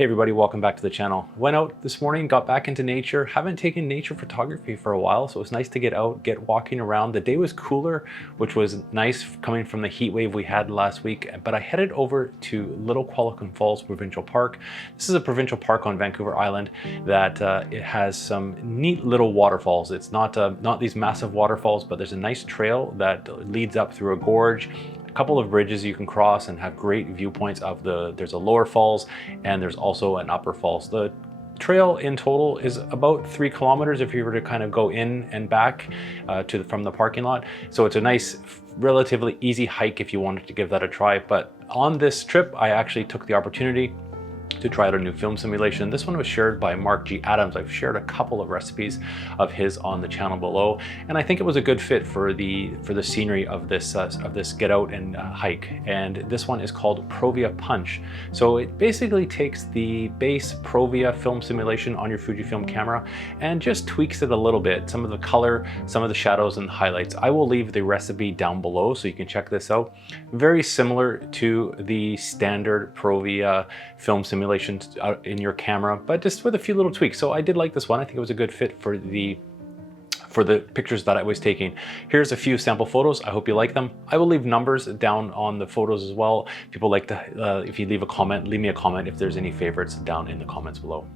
Hey everybody, welcome back to the channel. Went out this morning, got back into nature. Haven't taken nature photography for a while, so it was nice to get out, get walking around. The day was cooler, which was nice coming from the heat wave we had last week, but I headed over to Little Qualicum Falls Provincial Park. This is a provincial park on Vancouver Island that it has some neat little waterfalls. It's not these massive waterfalls, but there's a nice trail that leads up through a gorge. A couple of bridges you can cross and have great viewpoints of there's a lower falls and there's also an upper falls. The trail in total is about 3 kilometers if you were to kind of go in and back from the parking lot. So it's a nice, relatively easy hike if you wanted to give that a try. But on this trip, I actually took the opportunity to try out a new film simulation. This one was shared by Mark G. Adams. I've shared a couple of recipes of his on the channel below, and I think it was a good fit for the scenery of this get out and hike. And this one is called Provia Punch. So it basically takes the base Provia film simulation on your Fujifilm camera and just tweaks it a little bit. Some of the color, some of the shadows and highlights. I will leave the recipe down below so you can check this out. Very similar to the standard Provia film simulation in your camera, but just with a few little tweaks. So I did like this one. I think it was a good fit for the pictures that I was taking. Here's a few sample photos. I hope you like them. I will leave numbers down on the photos as well. People like to, if you leave a comment, leave me a comment if there's any favorites down in the comments below.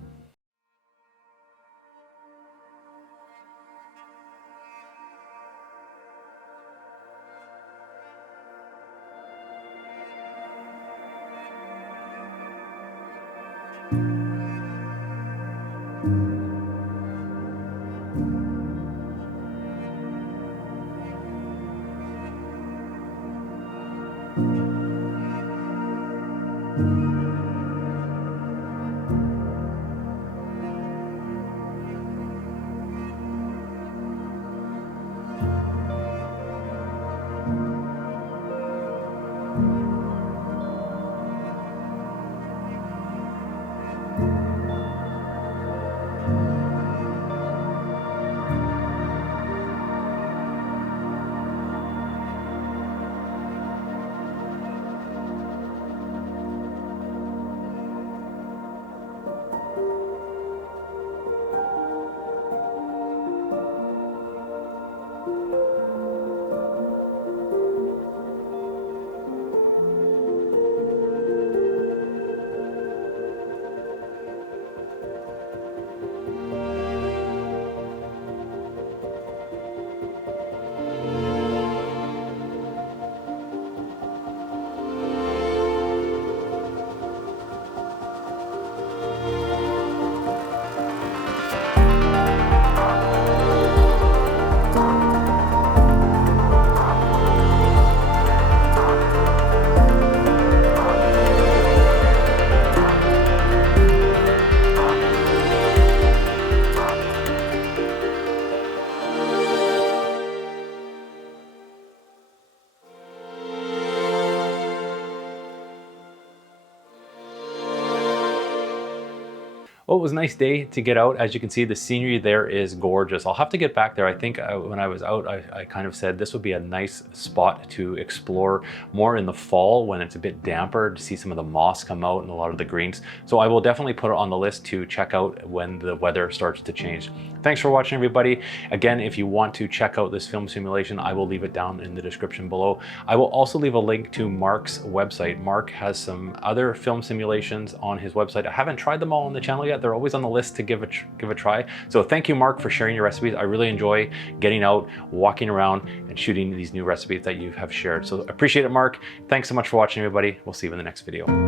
Well, it was a nice day to get out. As you can see, the scenery there is gorgeous. I'll have to get back there. I think when I was out, I kind of said this would be a nice spot to explore more in the fall when it's a bit damper, to see some of the moss come out and a lot of the greens. So I will definitely put it on the list to check out when the weather starts to change. Thanks for watching, everybody. Again, if you want to check out this film simulation, I will leave it down in the description below. I will also leave a link to Mark's website. Mark has some other film simulations on his website. I haven't tried them all on the channel yet. They're always on the list to give a try. So thank you, Mark, for sharing your recipes. I really enjoy getting out, walking around, and shooting these new recipes that you have shared. So appreciate it, Mark. Thanks so much for watching, everybody. We'll see you in the next video.